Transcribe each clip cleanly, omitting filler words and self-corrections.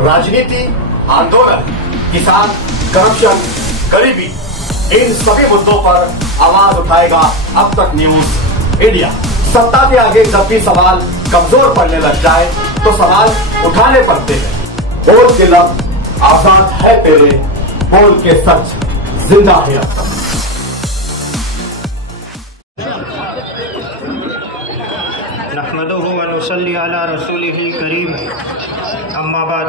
राजनीति, आंदोलन, किसान, करप्शन, गरीबी, इन सभी मुद्दों पर आवाज उठाएगा अब तक न्यूज इंडिया। सत्ता के आगे जब भी सवाल कमजोर पड़ने लग जाए तो सवाल उठाने पड़ते हैं। बोल के लफ्ज आजाद है तेरे, बोल के सच जिंदा है अब तक। नहमदुहु व नुसल्ली अला रसूलिहिल करीम, अम्मा बाद।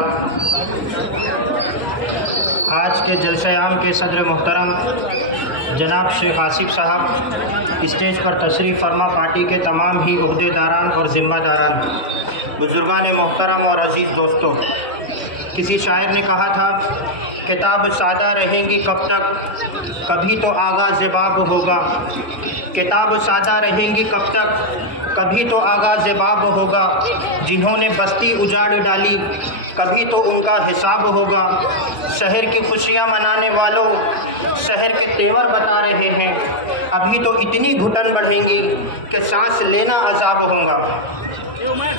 आज के जलसे आम के सदर मोहतरम जनाब शेख आसिफ साहब स्टेज पर तशरीफ़ फरमा, पार्टी के तमाम ही ओहदेदारान और ज़िम्मेदारान, बुजुर्गान मोहतरम और अज़ीज़ दोस्तों, किसी शायर ने कहा था, किताब सादा रहेंगी कब तक, कभी तो आगाज़ बाब होगा। किताब सादा रहेंगी कब तक, कभी तो आगाज़ बाब होगा। जिन्होंने बस्ती उजाड़ डाली, कभी तो उनका हिसाब होगा। शहर की खुशियाँ मनाने वालों, शहर के तेवर बता रहे हैं, अभी तो इतनी घुटन बढ़ेंगी कि सांस लेना अजाब होगा।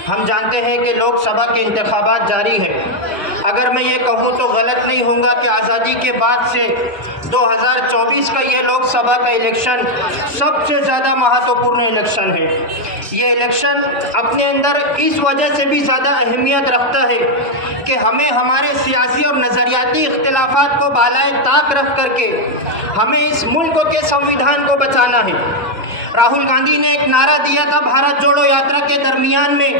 हम जानते हैं कि लोकसभा के इंतखाबात जारी है। अगर मैं ये कहूँ तो गलत नहीं होगा कि आज़ादी के बाद से 2024 का ये लोकसभा का इलेक्शन सबसे ज़्यादा महत्वपूर्ण इलेक्शन है। ये इलेक्शन अपने अंदर इस वजह से भी ज़्यादा अहमियत रखता है कि हमें हमारे सियासी और नज़रियाती इख्तिलाफात को बालाए ताक रख करके हमें इस मुल्क के संविधान को बचाना है। राहुल गांधी ने एक नारा दिया था भारत जोड़ो यात्रा के दरमियान में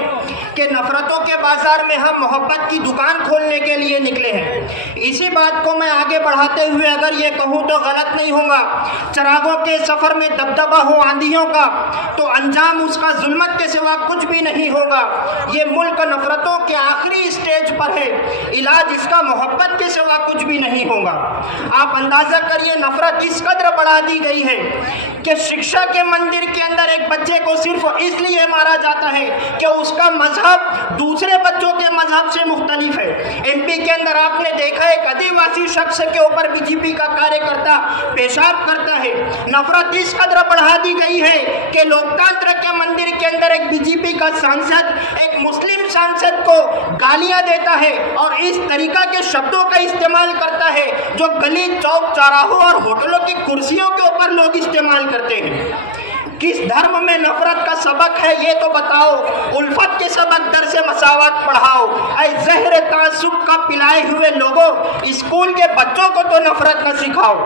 कि नफरतों के बाजार में हम मोहब्बत की दुकान खोलने के लिए निकले हैं। इसी बात को मैं आगे बढ़ाते हुए अगर ये कहूँ तो गलत नहीं होगा, चरागों के सफ़र में दबदबा हो आंधियों का तो अंजाम उसका जुल्मत के सिवा कुछ भी नहीं होगा। ये मुल्क नफरतों के आखिरी स्टेज पर है, इलाज इसका मोहब्बत के सिवा कुछ भी नहीं होगा। आप अंदाज़ा करिए, नफरत इस कदर बढ़ा दी गई है कि शिक्षा के मंदिर के अंदर एक बच्चे को सिर्फ इसलिए मारा जाता है कि उसका मजहब दूसरे बच्चों के मजहब से मुख्तलिफ है। एमपी के अंदर आपने देखा एक आदिवासी शख्स के ऊपर बीजेपी का कार्यकर्ता पेशाब करता है। नफरत इस कदर बढ़ा दी गई है कि लोकतंत्र के मंदिर के अंदर एक बीजेपी का सांसद एक मुस्लिम सांसद को गालियां देता है और इस तरीका के शब्दों का इस्तेमाल करता है जो गली चौक चौराहों और होटलों की कुर्सियों के ऊपर लोग इस्तेमाल करते हैं। किस धर्म में नफरत का सबक है ये तो बताओ, उल्फत के सबक दर से मसावत पढ़ाओ। ऐ ज़हर तासुब का पिलाए हुए लोगों, स्कूल के बच्चों को तो नफरत न सिखाओ।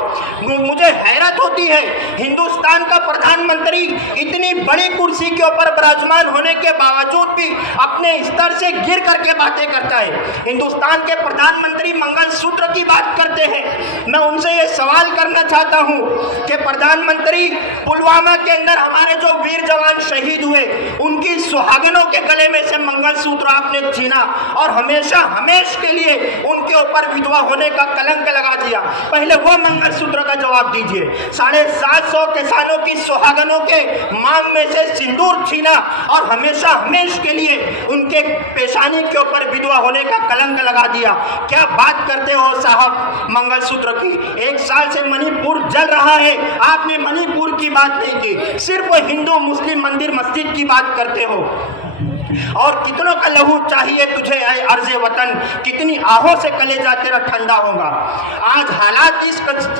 मुझे हैरत होती है, हिंदुस्तान का प्रधानमंत्री इतनी बड़ी कुर्सी के ऊपर विराजमान होने के बावजूद भी अपने स्तर से गिर करके बातें करता है। हिंदुस्तान के प्रधानमंत्री मंगलसूत्र की बात करते हैं। मैं उनसे ये सवाल करना चाहता हूँ कि प्रधानमंत्री, पुलवामा के अंदर हमारे जो वीर जवान शहीद हुए उनकी सुहागनों के गले में से मंगलसूत्र आपने छीना और हमेशा हमेश के लिए उनके ऊपर विधवा होने का कलंक लगा दिया। पहले वो मंगलसूत्र का जवाब दीजिए। 750 किसानों की सुहागनों के मांग में से सिंदूर छीना और हमेशा हमेश के लिए उनके पेशानी के ऊपर विधवा होने का कलंक लगा दिया। क्या बात करते हो साहब मंगलसूत्र की? 1 साल से मणिपुर जल रहा है, आपने मणिपुर की बात नहीं की, सिर्फ हिंदू मुस्लिम मंदिर मस्जिद की बात करते हो। और कितनों का लहू चाहिए तुझे ऐ अर्ज़े वतन, कितनी आहों से कलेजा तेरा ठंडा होगा। आज हालात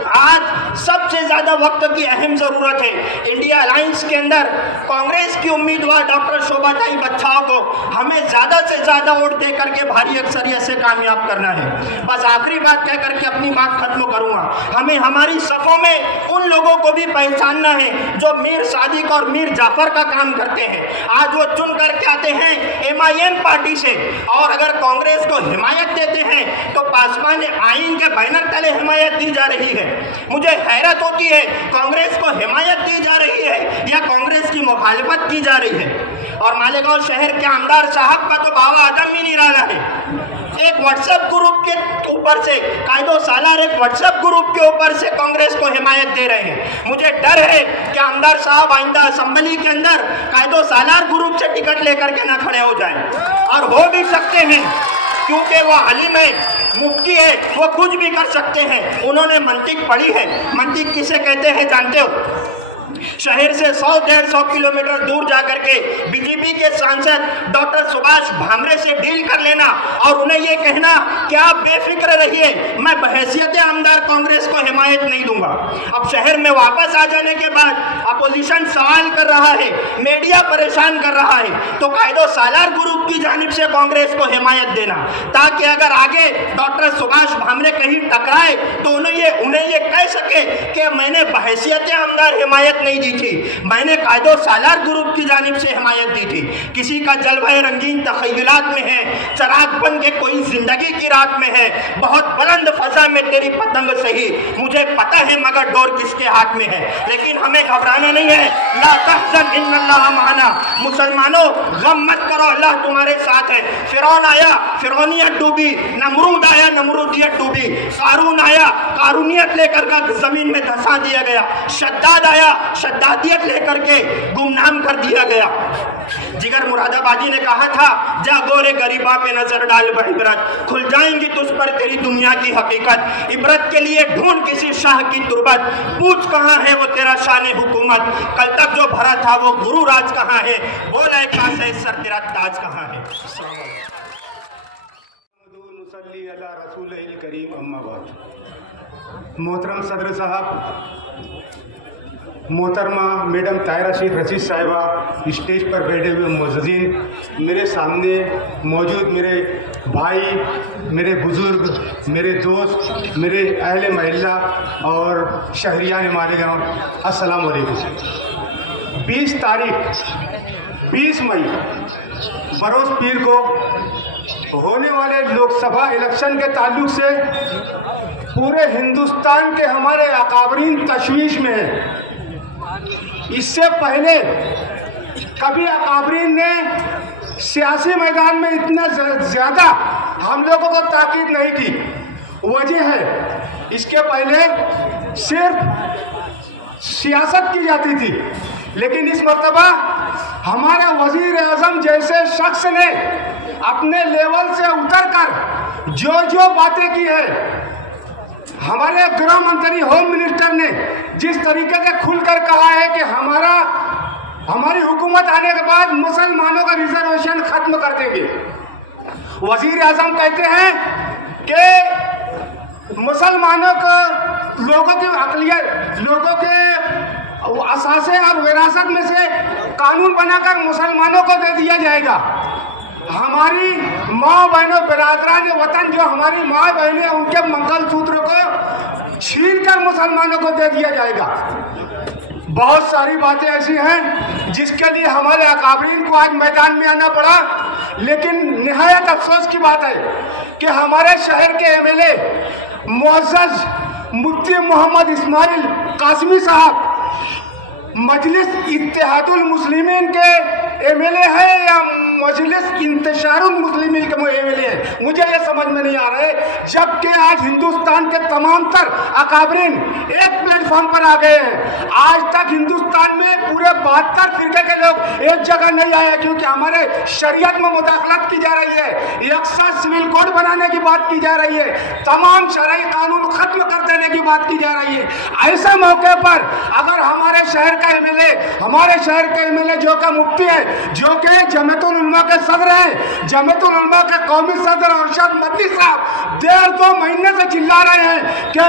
आज सबसे ज्यादा वक्त की अहम जरूरत है। इंडिया अलायंस के अंदर कांग्रेस की उम्मीदवार डॉक्टर शोभाताई बच्चाओं को हमें ज्यादा से ज्यादा वोट दे करके भारी अक्सरियत से कामयाब करना है। बस आखिरी बात कह करके अपनी बात खत्म करूंगा। हमें हमारी सफों में उन लोगों को भी पहचानना है जो मीर सादिक और मीर जाफर का काम करते हैं। आज वो चुन करके आते हैं MIM पार्टी से, और अगर कांग्रेस को हिमायत देते हैं तो पासवान आइन के बैनर तले हिमायत दी जा रही है। मुझे हैरत होती है, कांग्रेस को हिमायत दी जा रही है या कांग्रेस की मुखालिफत की जा रही है। और मालेगांव शहर के आमदार साहब का तो बावा आदम ही निराला है। एक व्हाट्सएप ग्रुप के ऊपर से कायदो सालार एक व्हाट्सएप ग्रुप के ऊपर से कांग्रेस को हिमायत दे रहे हैं। मुझे डर है कि आमदार साहब आइंदा असेंबली के अंदर कायदो सालार ग्रुप से टिकट लेकर के ना खड़े हो जाएं, और हो भी सकते हैं क्योंकि वो आलिम है, मुफ्ती है, वो कुछ भी कर सकते हैं। उन्होंने मंतिक पढ़ी है। मंतिक किसे कहते हैं जानते हो? शहर से 100-150 किलोमीटर दूर जाकर के बीजेपी के सांसद डॉक्टर सुभाष भामरे से डील कर लेना और उन्हें ये कहना कि आप बेफिक्र रहिए, मैं बहैसियत आमदार कांग्रेस को हिमायत नहीं दूंगा। अब शहर में वापस आ जाने के बाद अपोजिशन सवाल कर रहा है, मीडिया परेशान कर रहा है, तो कायदो सालार ग्रुप की जानिब से कांग्रेस को हिमायत देना, ताकि अगर आगे डॉक्टर सुभाष भामरे कहीं टकराए तो उन्हें ये कह सके कि मैंने बहैसियत आमदार हिमायत नहीं दी थी, मैंने कायदो सालार ग्रुप की जानिब से हिमायत दी थी। किसी का जलवाए रंगीन तखय्युलात में है, चराग बन के कोई जिंदगी की रात में है, बहुत बुलंद फजा में तेरी पतंग सही, मुझे पता है मगर डोर किसके हाथ में है। लेकिन हमें घबराना नहीं है, ला तहज़न इन्नल्लाह माना, मुसलमानों गम मत करो, अल्लाह तुम्हारे साथ है। फिरौन आया, फिरौनियत डूबी, नमरूद आया, नमरूदियत डूबी, कारून आया, कारूनियत लेकर का जमीन में धंसा दिया गया, शद्दाद आया, शद्दादियत लेकर के गुमनाम कर दिया गया। जिगर मुरादाबादी ने कहा था, जा गोरे गरीबा पे नजर डाल बइबरत, खुल जाएंगी तुझ पर तेरी दुनिया की हकीकत, इबरत के लिए ढूंढ किसी शाह की तुरबत, पूछ कहाँ है वो तेरा शान हुकूमत, कल तक जो भरा था वो गुरु राज कहाँ है, बोला काश है सर तेरा ताज कहाँ है। मोहतरम सदर साहब, मोहतरमा मैडम तायरा शेख रशीद साहिबा, स्टेज पर बैठे हुए मुअज़्ज़िज़ीन, मेरे सामने मौजूद मेरे भाई, मेरे बुज़ुर्ग, मेरे दोस्त, मेरे अहले महल्ला और शहरियान हमारे गाँव, अस्सलाम वालेकुम। 20 मई बरोज़ पीर को होने वाले लोकसभा इलेक्शन के ताल्लुक से पूरे हिंदुस्तान के हमारे अकाबरीन तशवीश में है। इससे पहले कभी अकाबरीन ने सियासी मैदान में इतना ज़्यादा हम लोगों को ताकीद नहीं की। वजह है, इसके पहले सिर्फ सियासत की जाती थी, लेकिन इस मर्तबा हमारे वजीर आज़म जैसे शख्स ने अपने लेवल से उतरकर जो बातें की है, हमारे गृह मंत्री होम मिनिस्टर ने जिस तरीके से खुलकर कहा है कि हमारी हुकूमत आने के बाद मुसलमानों का रिजर्वेशन खत्म कर देंगे। वजीर आजम कहते हैं कि मुसलमानों को लोगों की अक़लियत, लोगों के असासे और विरासत में से कानून बनाकर मुसलमानों को दे दिया जाएगा। हमारी माँ बहनों, बिरादरान वतन, जो हमारी माँ बहनें, उनके मंगलसूत्र को छीन कर मुसलमानों को दे दिया जाएगा। बहुत सारी बातें ऐसी हैं जिसके लिए हमारे अकाबरीन को आज मैदान में आना पड़ा, लेकिन निहायत अफसोस की बात है कि हमारे शहर के एमएलए मुअज़्ज़ज़ मुफ्ती मोहम्मद इस्माइल कासमी साहब मजलिस इत्तेहादुल मुस्लिमीन के एमएलए है या मजलिस इंतशारुल मुस्लिमीन के एमएलए है, मुझे ये समझ में नहीं आ रहा है। जबकि आज हिंदुस्तान के तमाम तर अकाबरीन एक प्लेटफॉर्म पर आ गए हैं। आज तक हिंदुस्तान में पूरे 72 फिरके के लोग एक जगह नहीं आए, क्योंकि हमारे शरीयत में मुदाखलत की जा रही है, यकसा सिविल कोड बनाने की बात की जा रही है, तमाम शरई कानून खत्म कर देने की बात की जा रही है। ऐसे मौके पर अगर हमारे शहर का एमएलए, हमारे शहर के एमएलए जो का मुफ्ती है, जो कि जमीयतुल उलमा के सदर है, जमीयतुल उलमा के कौमी सदर अरशद मदनी साहब 1.5-2 महीने से चिल्ला रहे हैं कि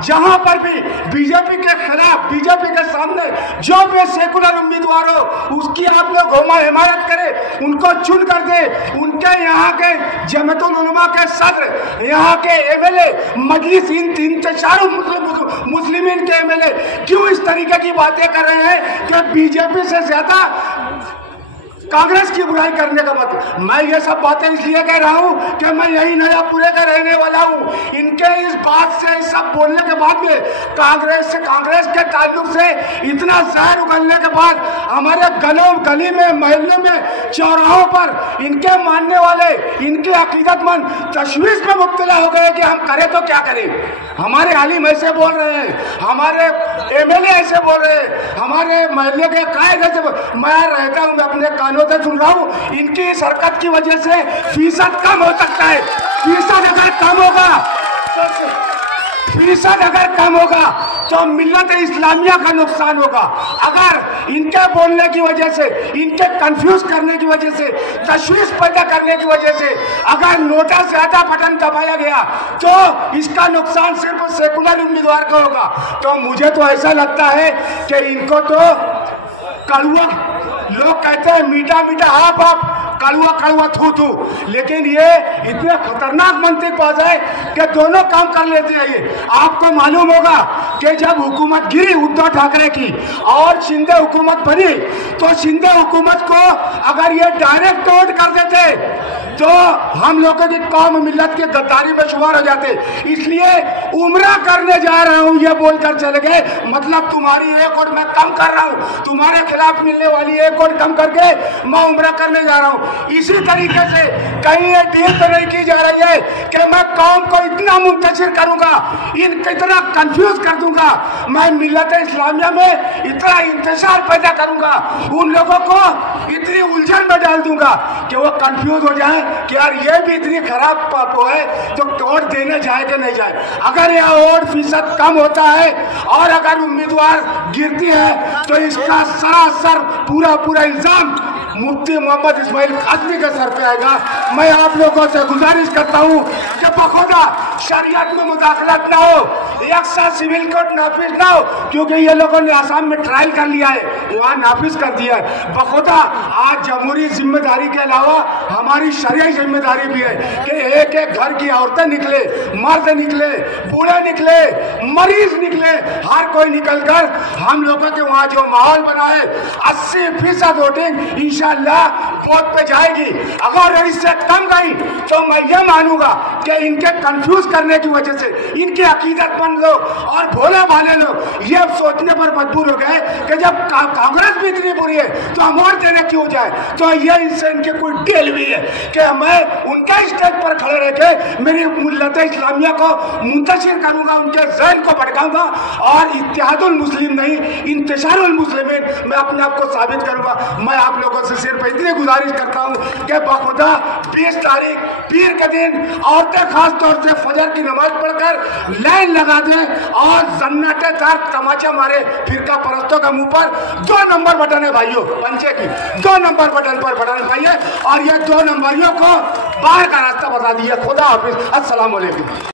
जहां पर भी बीजेपी के खिलाफ, बीजेपी के सामने जो भी सेकुलर उम्मीदवार हो उसकी आप लोग हिमायत करें, उनको चुन कर दे। उनके यहाँ के जमीयतुल उलमा के सदर, यहाँ के एमएलए, मजलिस इंतशारुल मुस्लिमीन के एमएलए क्यों इस तरीके की बातें कर रहे हैं कि बीजेपी से ज्यादा कांग्रेस की बुराई करने का मतलब। मैं ये सब बातें इसलिए कह रहा हूँ कि मैं यही नयापुरे का रहने वाला हूँ। इनके इस बात से, इस सब बोलने के बाद में कांग्रेस के ताल्लुक से इतना जहर उगलने के बाद हमारे गली में, महल्ले में, चौराहों पर इनके मानने वाले, इनके अकीदतमंद तशवीश में मुब्तला हो गए कि हम करें तो क्या करें। हमारे आलिम ऐसे बोल रहे हैं, हमारे एमएलए ऐसे बोल रहे हैं, हमारे महल्ले के कायद ऐसे मैं रहता हूँ, मैं अपने कानों से सुन रहा हूँ। इनकी इस हरकत की वजह से फीसद कम हो सकता है। फीसद अगर कम होगा तो मिल्लत इस्लामिया का नुकसान होगा। अगर इनके बोलने की वजह से, इनके कंफ्यूज करने की वजह से, तशवीश पैदा करने की वजह से अगर नोटा से आधा बटन दबाया गया तो इसका नुकसान सिर्फ सेकुलर उम्मीदवार को होगा। तो मुझे तो ऐसा लगता है कि इनको तो कड़वा, लोग कहते हैं मीठा मीठा आप कड़वा कड़वा थू थू, लेकिन ये इतने खतरनाक मंत्रबाज है कि दोनों काम कर लेते हैं। ये आपको मालूम होगा कि जब हुकूमत गिरी उद्धव ठाकरे की और शिंदे हुकूमत बनी, तो शिंदे हुकूमत को अगर ये डायरेक्ट वोट कर देते तो हम लोगों की कौम मिल्लत के गद्दारी में शुमार हो जाते। इसलिए उम्रा करने जा रहा हूं ये बोलकर चले गए, मतलब तुम्हारी एक वोट मैं कम कर रहा हूं, तुम्हारे खिलाफ मिलने वाली एक वोट कम करके मैं उम्रा करने जा रहा हूं। इसी तरीके से कहीं ये डील तो नहीं की जा रही है कि मैं कौम को इतना मुंतशिर करूंगा, इतना कंफ्यूज कर दूंगा, मैं मिल्लत इस्लामिया में इतना इंतजार पैदा करूंगा, उन लोगों को इतनी उलझन में डाल दूंगा कि वो कंफ्यूज हो जाए कि यार ये भी इतनी खराब पापो है तो वोट देने जाए कि नहीं जाए। अगर यह वोट फीसद कम होता है और अगर उम्मीदवार गिरती है तो इसका सरासर पूरा इल्जाम मुफ्ती मोहम्मद इस्माइल काज़मी के सर पे आएगा। मैं आप लोगों से गुजारिश करता हूँ कि बखुदा शरीयत में मुदाखलत ना हो, एक साथ सिविल कोड नाफिज ना हो, क्योंकि ये लोगों ने आसाम में ट्रायल कर लिया है, वहाँ नाफिज कर दिया है। बखुदा आज जमहूरी जिम्मेदारी के अलावा हमारी शरई जिम्मेदारी भी है कि एक एक घर की औरतें निकले, मर्द निकले, बूढ़े निकले, मरीज निकले, हर कोई निकल कर हम लोगों के वहाँ जो माहौल बना है 80% वोटिंग इंशाअल्लाह वोट पे जाएगी। अगर इससे कम गई तो मैं ये मानूंगा कि इनके कंफ्यूज करने की वजह से इनके अकीदतमंद लोग और भोले भाले लोग ये सोचने पर मजबूर हो गए कि जब कांग्रेस भी इतनी बुरी है तो हम वोट देने क्यों जाए। तो ये इनसे इनके कोई डील भी है कि मैं उनके स्टेज पर खड़े रह के मेरी मिल्लत इस्लामिया को मुंतशिर करूंगा, उनके ज़हन को भड़काऊंगा और इत्तेहादुल मुस्लिम नहीं इंतशारुल मुस्लिमीन मैं अपने आप को साबित करूंगा। मैं आप लोगों से सिर्फ इतनी गुजारिश करता हूं कि बखुदा 20 तारीख पीर के दिन औरतें खास तौर से फजर की नमाज पढ़कर लाइन लगा दें और जन्नतेदार तमाचा मारे फिरका परस्तों का मुंह पर 2 नंबर बटन है भाइयों, पंचे की 2 नंबर बटन पर बटन भाइयों और ये 2 नंबरियों को बाहर का रास्ता बता दिया। खुदा हाफिज, अस्सलाम वालेकुम।